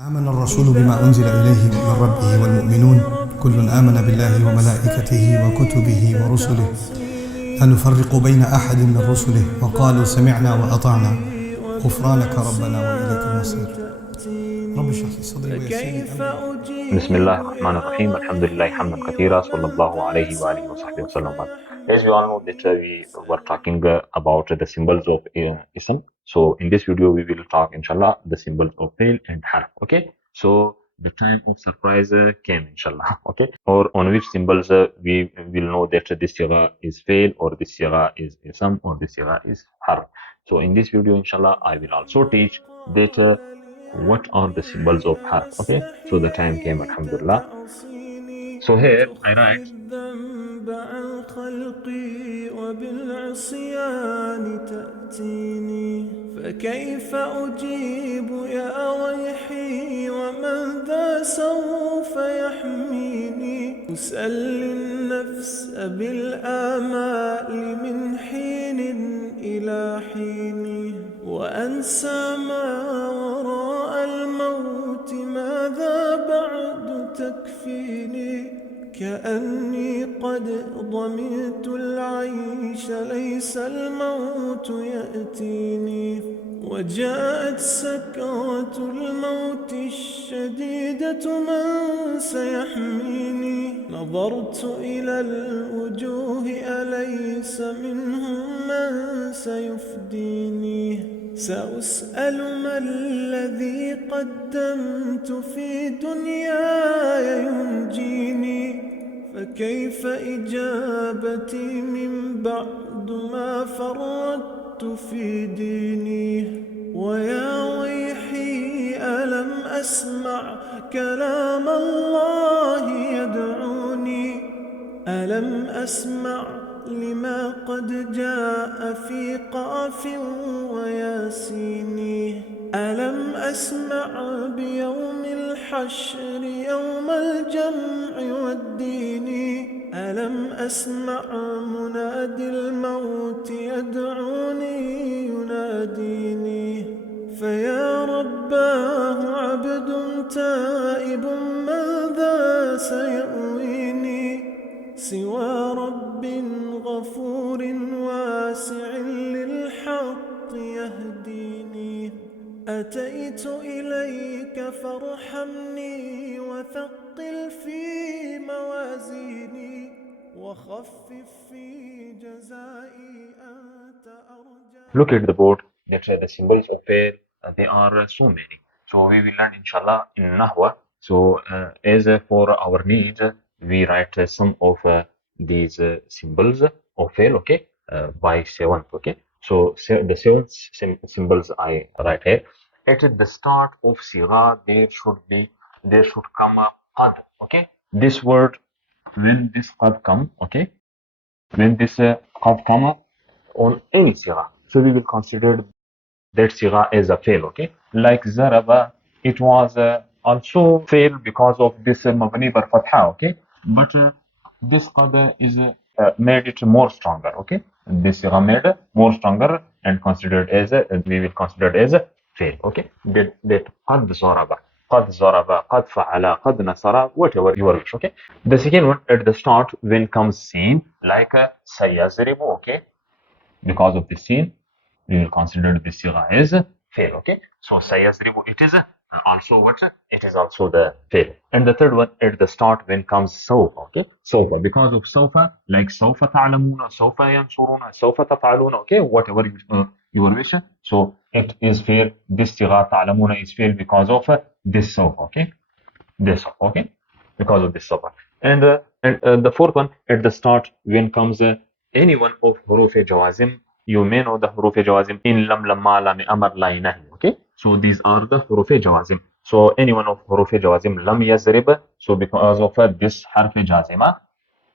آمن الرسول بما أنزل إليه من ربه والمؤمنون كل آمن بالله وملائكته وكتبه ورسله لا نفرق بين أحد من رسله وقالوا سمعنا وأطعنا غفرانك ربنا وإليك المصير. رب اشرح لي صدري ويسر لي أمري. بسم الله الرحمن الرحيم. الحمد لله حمدا كثيرا صلى الله عليه وآله وصحبه وسلم. As we all know that we were talking about the symbols of ism. So in this video we will talk inshallah the symbols of fail and harf. Okay. So the time of surprise came inshallah. Okay. Or on which symbols we will know that this sigha is fail or this sigha is ism or this sigha is harf. So in this video inshallah I will also teach that what are the symbols of harf. Okay, so the time came, alhamdulillah. So here I write فكيف أجيب يا ويحي ومن ذا سوف يحميني أسلي النفس بالآمال من حين إلى حين وأنسى ما وراء الموت ماذا بعد تكفيني كأني قد ضمنت العيش ليس الموت يأتيني وجاءت سكرة الموت الشديدة من سيحميني نظرت إلى الوجوه أليس منهم من سيفديني سأسأل ما الذي قدمت في دنياي ينجيني فكيف إجابتي من بعد ما فرطت في ديني ويا ويحي ألم أسمع كلام الله يدعوني ألم أسمع لما قد جاء في قاف وياسين ألم أسمع بيوم الحشر يوم الجمع والدين ألم أسمع منادي الموت يدعوني يناديني فيا رباه عبد تائب ماذا سيأويني سوى رب غفور واسع للحق يهديني أتيت إليك فارحمني وثقل في موازيني وخفف في جزائي أنت أرجى. Look at the board that the symbols of fail they are so many. So we will learn inshallah in Nahw. So as for our needs we write some of these symbols of fail, okay, by 7th, okay. So the 7th symbols I write here. At the start of sigha there should come a qad, okay. This word, when this qad come, okay, when this qad come on any sigha, so we will consider that sigha as a fail, okay. Like zaraba, it was also fail because of this mabni bar fatha, okay. But this qad is made it more stronger, okay. This sigha made more stronger and considered as we will consider it as a fail, okay. That qad zaraba, qad fa'ala, qad nasara, whatever you wish, okay. The second one at the start when comes seen like sayazribu, okay. Because of the scene, we will consider this sigha as fail, okay. So sayazribu, it is also what? It is also the fail. And the third one at the start when comes sawfa, okay. Sawfa, because of sawfa, like sawfa ta'lamuna, sawfa yansuruna, sawfa taf'aluna, okay, whatever you wish. So it is fail. This sigha ta'lamuna is fail because of this sawfa, okay. This, okay, because of this sawfa. And the fourth one at the start when comes any one of huruf jawazim. You may know the huruf jawazim in lam, lamma, lam, amar, la, nahi, okay. So these are the huruf jawazim. So any one of huruf jawazim lam yazrib, so because of this harf jazima,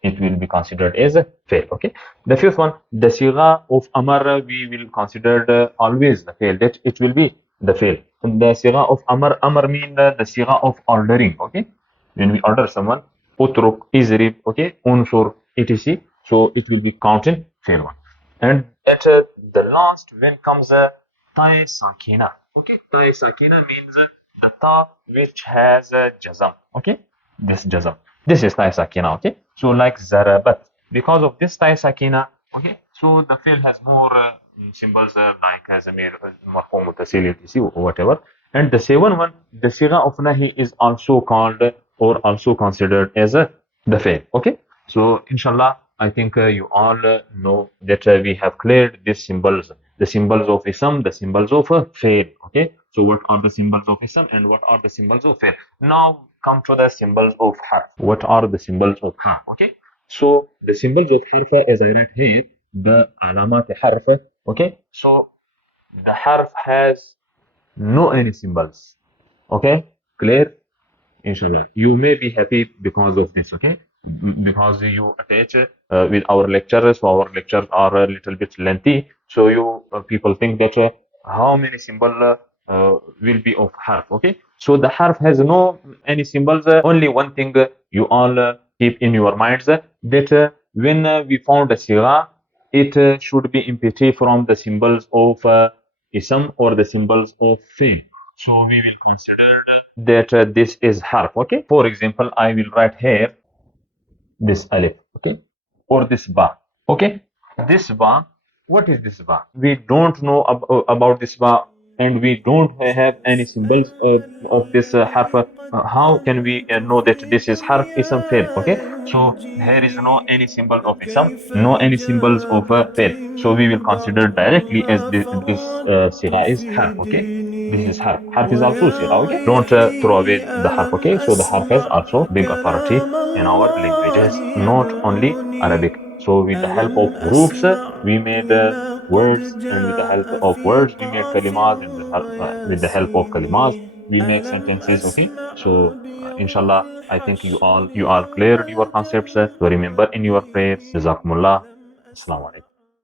it will be considered as a fail, okay. The fifth one, the sigha of amar, we will consider always the fail, that it will be the fail. And the sigha of amar mean the sigha of ordering, okay. When we order someone, utruk, izrib, okay, unsur, etc. So it will be counted fail one. And at the last when comes a ta'i sakina. Okay, ta'i sakina means the ta which has a jazam. Okay, this jazam. This is ta sakina. Okay, so like zarabat. Because of this ta sakina, okay, so the fi'l has more symbols like zamir, marfu, mutasil, etc, or whatever. And the seventh one, the sigha of nahi is also called or also considered as the fi'l. Okay, so inshallah, I think you all know that we have cleared these symbols, the symbols of ism, the symbols of fi'l. Okay, so what are the symbols of ism and what are the symbols of fi'l? Now come to the symbols of harf. What are the symbols of harf? Okay, so the symbols of harf, as I write here, the علامات harf. Okay, so the harf has no any symbols. Okay, clear? Inshallah, you may be happy because of this. Okay, because you attach with our lectures. So our lectures are a little bit lengthy, so you people think that how many symbol will be of harf. Okay, so the harf has no any symbols. Only one thing you all keep in your minds, that when we found a sigha, it should be empty from the symbols of ism or the symbols of fi'l. So we will consider that this is harf. Okay, for example, I will write here this alif. Okay, or this ba. Okay, this ba. What is this ba? We don't know about this ba, and we don't have any symbols of this harf. How can we know that this is harf ism fail? Okay, so here is no any symbol of ism, no any symbols of fail. So we will consider directly as this sigha is harf. Okay, this is harf. Harf is also sigha. Okay, don't throw away the harf. Okay, so the harf has also big authority in our languages, not only Arabic. So with the help of hurufs, we made words, and with the help of words, we made kalimas, and with the help of kalimas, we make sentences. Okay, so inshallah, I think you all cleared your concepts. So remember in your prayers. Jazakumullah. Assalamu alaikum.